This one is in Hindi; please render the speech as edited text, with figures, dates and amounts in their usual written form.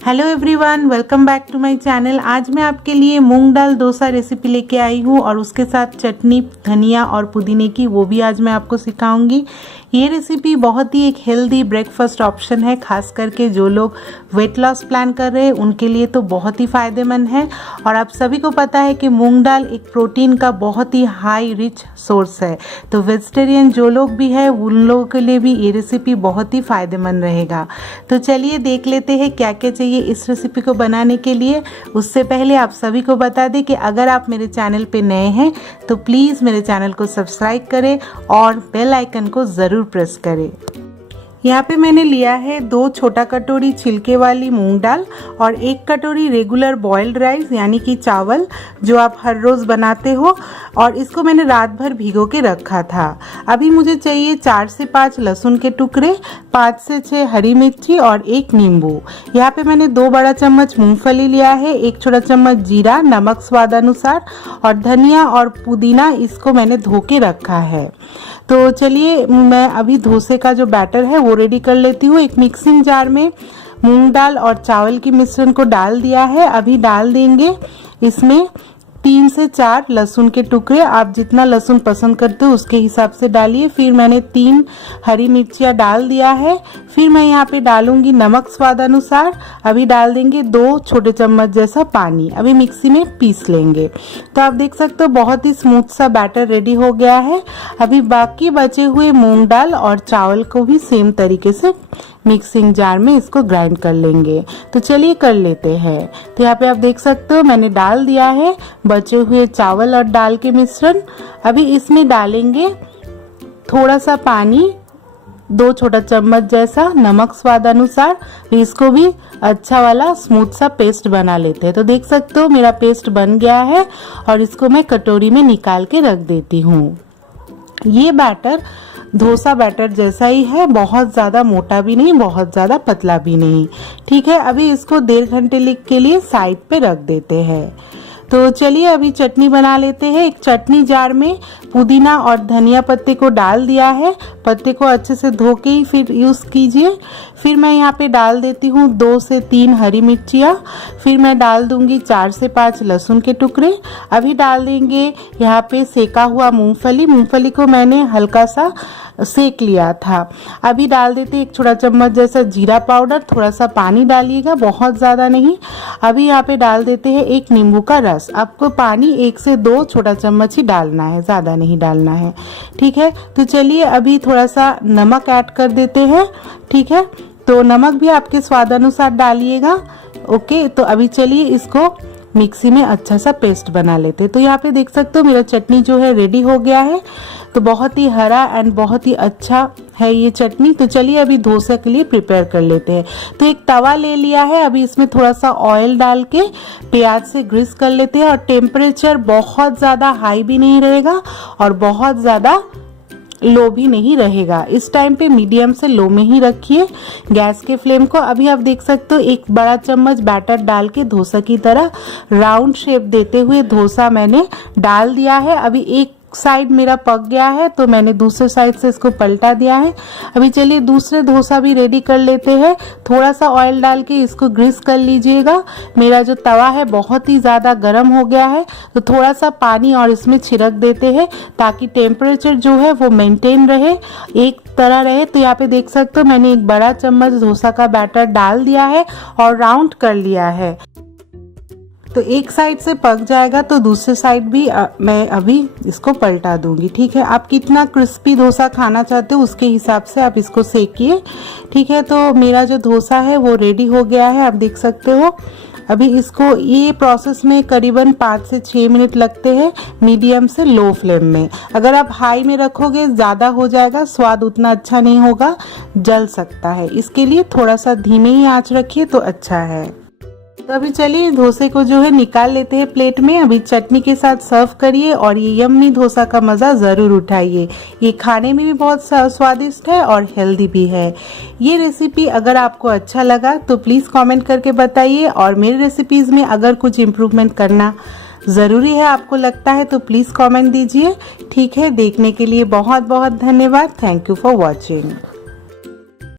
Hello everyone, welcome back to my channel. आज मैं आपके लिए मूंग दाल डोसा रेसिपी लेके आई हूँ और उसके साथ चटनी, धनिया और पुदीने की, वो भी आज मैं आपको सिखाऊंगी। ये रेसिपी बहुत ही एक हेल्दी ब्रेकफास्ट ऑप्शन है, खास करके जो लोग वेट लॉस प्लान कर रहे हैं उनके लिए तो बहुत ही फ़ायदेमंद है। और आप सभी को पता है कि मूंग दाल एक प्रोटीन का बहुत ही हाई रिच सोर्स है, तो वेजिटेरियन जो लोग भी हैं उन लोगों के लिए भी ये रेसिपी बहुत ही फ़ायदेमंद रहेगा। तो चलिए देख लेते हैं क्या क्या चाहिए इस रेसिपी को बनाने के लिए। उससे पहले आप सभी को बता दें कि अगर आप मेरे चैनल पे नए हैं तो प्लीज़ मेरे चैनल को सब्सक्राइब करें और बेल आइकन को ज़रूर प्रेस करें। यहाँ पे मैंने लिया है 2 छोटा कटोरी छिलके वाली मूंग दाल और 1 कटोरी रेगुलर बॉइल्ड राइस यानी कि चावल जो आप हर रोज़ बनाते हो, और इसको मैंने रात भर भिगो के रखा था। अभी मुझे चाहिए 4 से 5 लहसुन के टुकड़े, 5 से 6 हरी मिर्ची और 1 नींबू। यहाँ पे मैंने 2 बड़ा चम्मच मूंगफली लिया है, 1 छोटा चम्मच जीरा, नमक स्वाद अनुसार, और धनिया और पुदीना इसको मैंने धो के रखा है। तो चलिए मैं अभी डोसे का जो बैटर है वो रेडी कर लेती हूँ। एक मिक्सिंग जार में मूंग दाल और चावल के मिश्रण को डाल दिया है। अभी डाल देंगे इसमें 3 से 4 लहसुन के टुकड़े। आप जितना लहसुन पसंद करते हो उसके हिसाब से डालिए। फिर मैंने 3 हरी मिर्चियाँ डाल दिया है। फिर मैं यहाँ पे डालूंगी नमक स्वाद अनुसार। अभी डाल देंगे 2 छोटे चम्मच जैसा पानी। अभी मिक्सी में पीस लेंगे। तो आप देख सकते हो बहुत ही स्मूथ सा बैटर रेडी हो गया है। अभी बाकी बचे हुए मूंग दाल और चावल को भी सेम तरीके से मिक्सिंग जार में इसको ग्राइंड कर लेंगे। तो चलिए कर लेते हैं। तो यहाँ पे आप देख सकते हो मैंने डाल दिया है बचे हुए चावल और दाल के मिश्रण। अभी इसमें डालेंगे थोड़ा सा पानी, 2 छोटा चम्मच जैसा, नमक स्वाद अनुसार। इसको भी अच्छा वाला स्मूथ सा पेस्ट बना लेते हैं। तो देख सकते हो मेरा पेस्ट बन गया है और इसको मैं कटोरी में निकाल के रख देती हूँ। ये बैटर डोसा बैटर जैसा ही है, बहुत ज़्यादा मोटा भी नहीं, बहुत ज़्यादा पतला भी नहीं। ठीक है, अभी इसको 1.5 घंटे के लिए साइड पे रख देते हैं। तो चलिए अभी चटनी बना लेते हैं। एक चटनी जार में पुदीना और धनिया पत्ते को डाल दिया है। पत्ते को अच्छे से धो के ही फिर यूज़ कीजिए। फिर मैं यहाँ पे डाल देती हूँ 2 से 3 हरी मिर्चियाँ। फिर मैं डाल दूँगी 4 से 5 लहसुन के टुकड़े। अभी डाल देंगे यहाँ पे सेका हुआ मूंगफली को मैंने हल्का सा सेक लिया था। अभी डाल देते 1 छोटा चम्मच जैसा जीरा पाउडर। थोड़ा सा पानी डालिएगा, बहुत ज़्यादा नहीं। अभी यहाँ पे डाल देते हैं 1 नींबू का रस। आपको पानी 1 से 2 छोटा चम्मच ही डालना है, ज़्यादा नहीं डालना है। ठीक है, तो चलिए अभी थोड़ा सा नमक ऐड कर देते हैं। ठीक है, तो नमक भी आपके स्वाद अनुसार डालिएगा। ओके, तो अभी चलिए इसको मिक्सी में अच्छा सा पेस्ट बना लेते हैं। तो यहाँ पे देख सकते हो मेरा चटनी जो है रेडी हो गया है। तो बहुत ही हरा एंड बहुत ही अच्छा है ये चटनी। तो चलिए अभी डोसा के लिए प्रिपेयर कर लेते हैं। तो एक तवा ले लिया है। अभी इसमें थोड़ा सा ऑयल डाल के प्याज से ग्रीस कर लेते हैं। और टेम्परेचर बहुत ज़्यादा हाई भी नहीं रहेगा और बहुत ज़्यादा लो भी नहीं रहेगा। इस टाइम पे मीडियम से लो में ही रखिए गैस के फ्लेम को। अभी आप देख सकते हो 1 बड़ा चम्मच बैटर डाल के डोसा की तरह राउंड शेप देते हुए डोसा मैंने डाल दिया है। अभी एक साइड मेरा पक गया है तो मैंने दूसरे साइड से इसको पलटा दिया है। अभी चलिए दूसरे डोसा भी रेडी कर लेते हैं। थोड़ा सा ऑयल डाल के इसको ग्रीस कर लीजिएगा। मेरा जो तवा है बहुत ही ज़्यादा गर्म हो गया है, तो थोड़ा सा पानी और इसमें छिड़क देते हैं ताकि टेम्परेचर जो है वो मेंटेन रहे, एक तरह रहे। तो यहाँ पे देख सकते हो मैंने 1 बड़ा चम्मच डोसा का बैटर डाल दिया है और राउंड कर लिया है। तो एक साइड से पक जाएगा तो दूसरे साइड भी मैं अभी इसको पलटा दूंगी। ठीक है, आप कितना क्रिस्पी डोसा खाना चाहते हो उसके हिसाब से आप इसको सेकिए। ठीक है, तो मेरा जो डोसा है वो रेडी हो गया है, आप देख सकते हो। अभी इसको ये प्रोसेस में करीबन 5 से 6 मिनट लगते हैं मीडियम से लो फ्लेम में। अगर आप हाई में रखोगे ज़्यादा हो जाएगा, स्वाद उतना अच्छा नहीं होगा, जल सकता है। इसके लिए थोड़ा सा धीमे ही आंच रखिए तो अच्छा है। तो अभी चलिए डोसे को जो है निकाल लेते हैं प्लेट में। अभी चटनी के साथ सर्व करिए और ये यम्मी डोसा का मज़ा ज़रूर उठाइए। ये खाने में भी बहुत स्वादिष्ट है और हेल्दी भी है। ये रेसिपी अगर आपको अच्छा लगा तो प्लीज़ कमेंट करके बताइए, और मेरी रेसिपीज़ में अगर कुछ इम्प्रूवमेंट करना ज़रूरी है आपको लगता है तो प्लीज़ कमेंट दीजिए। ठीक है, देखने के लिए बहुत बहुत धन्यवाद। Thank you for watching.